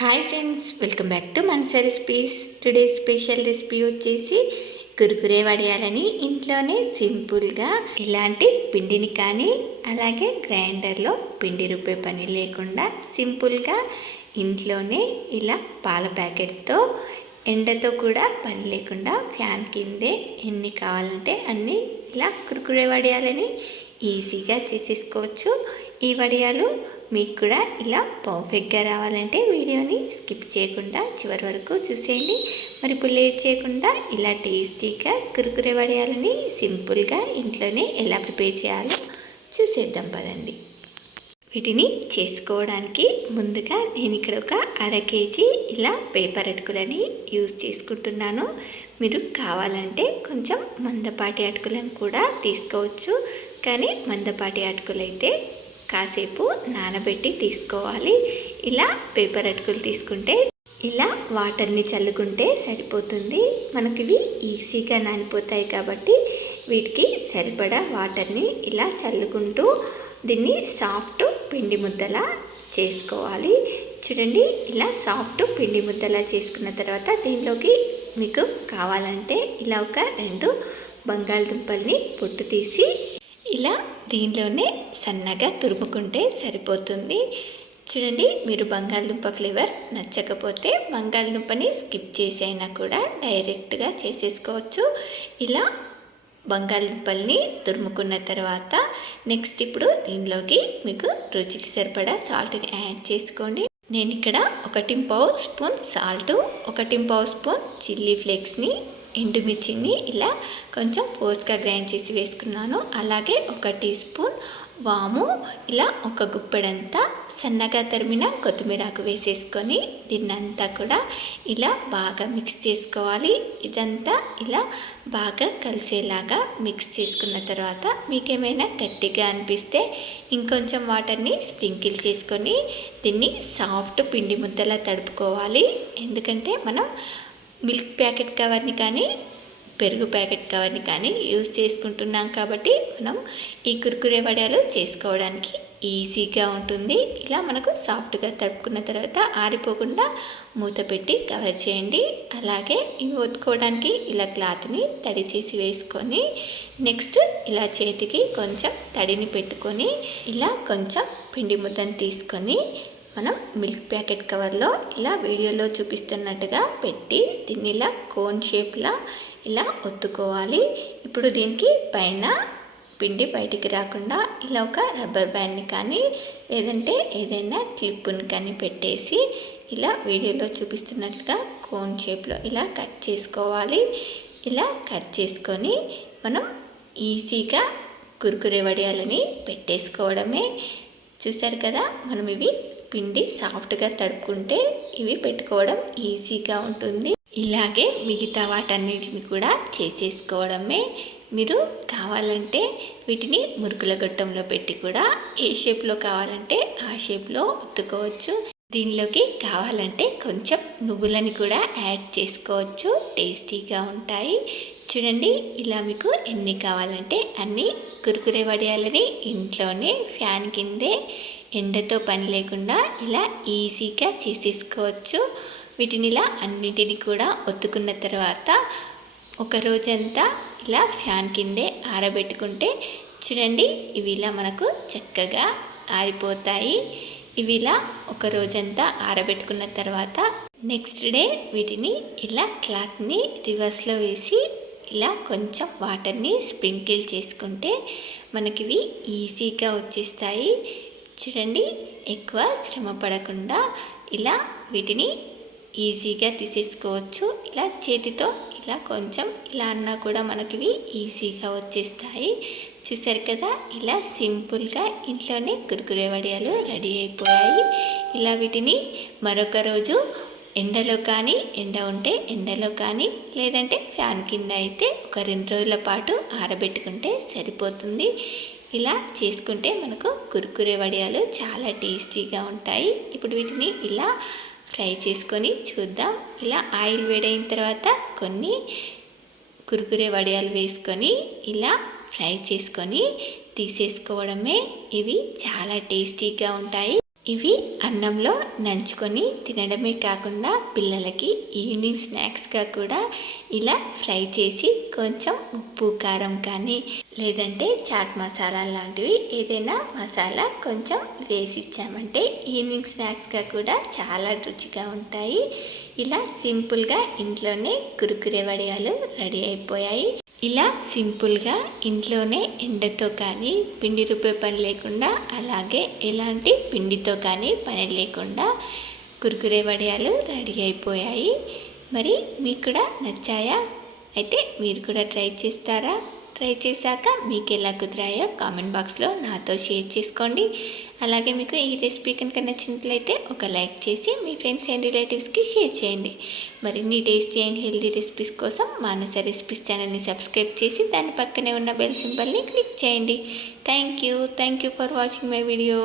Hi friends, welcome back to Manasa recipes. Today special recipe వచ్చేసి కురుకురే వడియాలని ఇంట్లోనే సింపుల్గా ఇలాంటి పిండిని కానీ అలాగే గ్రైండర్లో పిండి రుబ్బే పని లేకుండా సింపుల్గా ఇంట్లోనే ఇలా పాల ప్యాకెట్తో ఎండతో కూడా పని లేకుండా ఫ్యాన్ కిందే ఎన్ని కావాలంటే అన్నీ ఇలా కురుకురే వడియాలని ఈజీగా చేసేసుకోవచ్చు. ఈ వడియాలు మీకు కూడా ఇలా పర్ఫెక్ట్గా రావాలంటే వీడియోని స్కిప్ చేయకుండా చివరి వరకు చూసేయండి. మరి ఇప్పుడు లేట్ చేయకుండా ఇలా టేస్టీగా కురుకురే వడియాలని సింపుల్గా ఇంట్లోనే ఎలా ప్రిపేర్ చేయాలో చూసేద్దాం పదండి. వీటిని చేసుకోవడానికి ముందుగా నేను ఇక్కడ ఒక 1/2 కేజీ ఇలా పేపర్ అటుకులని యూజ్ చేసుకుంటున్నాను. మీరు కావాలంటే కొంచెం మందపాటి అటుకులను కూడా తీసుకోవచ్చు, కానీ మందపాటి అటుకులు అయితే కాసేపు నానబెట్టి తీసుకోవాలి. ఇలా పేపర్ అటుకులు తీసుకుంటే ఇలా వాటర్ని చల్లుకుంటే సరిపోతుంది. మనకి ఇవి ఈజీగా నానిపోతాయి కాబట్టి వీటికి సరిపడా వాటర్ని ఇలా చల్లుకుంటూ దీన్ని సాఫ్ట్ పిండి ముద్దలా చేసుకోవాలి. చూడండి, ఇలా సాఫ్ట్ పిండి ముద్దలా చేసుకున్న తర్వాత దీనిలోకి మీకు కావాలంటే ఇలా ఒక 2 బంగాళదుంపల్ని పొట్టు తీసి ఇలా దీనిలోనే సన్నగా తురుముకుంటే సరిపోతుంది. చూడండి, మీరు బంగాళదుంప ఫ్లేవర్ నచ్చకపోతే బంగాళదుంపని స్కిప్ చేసి అయినా కూడా డైరెక్ట్గా చేసేసుకోవచ్చు. ఇలా బంగాళదుంపల్ని తురుముకున్న తర్వాత నెక్స్ట్ ఇప్పుడు దీనిలోకి మీకు రుచికి సరిపడా సాల్ట్ని యాడ్ చేసుకోండి. నేను ఇక్కడ 1 స్పూన్ సాల్ట్, 1 స్పూన్ చిల్లీ ఫ్లేక్స్ని, ఎండుమిర్చిని ఇలా కొంచెం కోర్స్గా గ్రైండ్ చేసి వేసుకున్నాను. అలాగే 1 టీ స్పూన్ వాము, ఇలా 1 గుప్పెడంతా సన్నగా తరిమిన కొత్తిమీరాకు వేసేసుకొని దీన్నంతా కూడా ఇలా బాగా మిక్స్ చేసుకోవాలి. ఇదంతా ఇలా బాగా కలిసేలాగా మిక్స్ చేసుకున్న తర్వాత మీకేమైనా గట్టిగా అనిపిస్తే ఇంకొంచెం వాటర్ని స్ప్రింకిల్ చేసుకొని దీన్ని సాఫ్ట్ పిండి ముద్దలా తడుపుకోవాలి. ఎందుకంటే మనం మిల్క్ ప్యాకెట్ కవర్ని కానీ పెరుగు ప్యాకెట్ కవర్ని కానీ యూజ్ చేసుకుంటున్నాం కాబట్టి మనం ఈ కురుకురే వడియాలు చేసుకోవడానికి ఈజీగా ఉంటుంది. ఇలా మనకు సాఫ్ట్గా తడుపుకున్న తర్వాత ఆరిపోకుండా మూత పెట్టి కవర్ చేయండి. అలాగే ఇవి ఒత్తుకోవడానికి ఇలా క్లాత్ని తడి చేసి వేసుకొని నెక్స్ట్ ఇలా చేతికి కొంచెం తడిని పెట్టుకొని ఇలా కొంచెం పిండి ముద్దను తీసుకొని మనం మిల్క్ ప్యాకెట్ కవర్లో ఇలా వీడియోలో చూపిస్తున్నట్టుగా పెట్టి దీన్ని ఇలా కోన్ షేప్లా ఇలా ఒత్తుకోవాలి. ఇప్పుడు దీనికి పైన పిండి బయటికి రాకుండా ఇలా ఒక రబ్బర్ బ్యాండ్ని కానీ లేదంటే ఏదైనా క్లిప్ని కానీ పెట్టేసి ఇలా వీడియోలో చూపిస్తున్నట్లుగా కోన్ షేప్లో ఇలా కట్ చేసుకోవాలి. ఇలా కట్ చేసుకొని మనం ఈజీగా కురుకురే వడియాలని పెట్టేసుకోవడమే. చూసారు కదా, మనం ఇవి పిండి సాఫ్ట్గా తడుపుకుంటే ఇవి పెట్టుకోవడం ఈజీగా ఉంటుంది. ఇలాగే మిగతా వాటన్నిటిని కూడా చేసేసుకోవడమే. మీరు కావాలంటే వీటిని మురుకుల గొట్టంలో పెట్టి కూడా ఏ షేప్లో కావాలంటే ఆ షేప్లో ఒత్తుకోవచ్చు. దీనిలోకి కావాలంటే కొంచెం నువ్వులని కూడా యాడ్ చేసుకోవచ్చు, టేస్టీగా ఉంటాయి. చూడండి, ఇలా మీకు ఎన్ని కావాలంటే అన్ని కురుకురే వడియాలని ఇంట్లోనే ఫ్యాన్ కిందే ఎండతో పని లేకుండా ఇలా ఈజీగా చేసేసుకోవచ్చు. వీటిని ఇలా అన్నిటిని కూడా ఒత్తుకున్న తర్వాత ఒక రోజంతా ఇలా ఫ్యాన్ కిందే ఆరబెట్టుకుంటే చూడండి ఇవి ఇలా మనకు చక్కగా ఆరిపోతాయి. ఇవి ఇలా ఒక రోజంతా ఆరబెట్టుకున్న తర్వాత నెక్స్ట్ డే వీటిని ఇలా క్లాత్ని రివర్స్లో వేసి ఇలా కొంచెం వాటర్ని స్ప్రింకిల్ చేసుకుంటే మనకివి ఈజీగా వచ్చేస్తాయి. చూడండి, ఎక్కువ శ్రమ పడకుండా ఇలా వీటిని ఈజీగా తీసేసుకోవచ్చు. ఇలా చేతితో ఇలా కొంచెం ఇలా అన్నా కూడా మనకివి ఈజీగా వచ్చేస్తాయి. చూసారు కదా, ఇలా సింపుల్గా ఇంట్లోనే కురుకురే వడియాలు రెడీ అయిపోయాయి. ఇలా వీటిని మరొక రోజు ఎండలో కానీ ఎండ ఉంటే ఎండలో కానీ లేదంటే ఫ్యాన్ కింద అయితే ఒక 2 రోజుల పాటు ఆరబెట్టుకుంటే సరిపోతుంది. ఇలా చేసుకుంటే మనకు కురుకురే వడియాలు చాలా టేస్టీగా ఉంటాయి. ఇప్పుడు వీటిని ఇలా ఫ్రై చేసుకొని చూద్దాం. ఇలా ఆయిల్ వేడైన తర్వాత కొన్ని కురుకురే వడియాలు వేసుకొని ఇలా ఫ్రై చేసుకొని తీసేసుకోవడమే. ఇవి చాలా టేస్టీగా ఉంటాయి. ఇవి అన్నంలో నంచుకొని తినడమే కాకుండా పిల్లలకి ఈవినింగ్ స్నాక్స్గా కూడా ఇలా ఫ్రై చేసి కొంచెం ఉప్పు కారం కానీ లేదంటే చాట్ మసాలా లాంటివి ఏదైనా మసాలా కొంచెం వేసి ఇచ్చామంటే ఈవినింగ్ స్నాక్స్గా కూడా చాలా రుచిగా ఉంటాయి. ఇలా సింపుల్గా ఇంట్లోనే కురుకురే వడియాలు రెడీ అయిపోయాయి. ఇలా సింపుల్గా ఇంట్లోనే ఎండతో కానీ పిండి రుబ్బే పని లేకుండా అలాగే ఎలాంటి పిండితో కానీ పని లేకుండా కురుకురే వడియాలు రెడీ అయిపోయాయి. మరి మీకు కూడా నచ్చాయా? అయితే మీరు కూడా ట్రై చేస్తారా? ట్రై చేశాక మీకు ఎలా కుదిరాయో కామెంట్ బాక్స్లో నాతో షేర్ చేసుకోండి. అలాగే మీకు ఈ రెసిపీ కనుక నచ్చినట్లయితే ఒక లైక్ చేసి మీ ఫ్రెండ్స్ అండ్ రిలేటివ్స్కి షేర్ చేయండి. మరిన్ని టేస్టీ అండ్ హెల్తీ రెసిపీస్ కోసం మానస రెసిపీస్ ఛానల్ని సబ్స్క్రైబ్ చేసి దాని పక్కనే ఉన్న బెల్ సింబల్ని క్లిక్ చేయండి. Thank you for watching my video.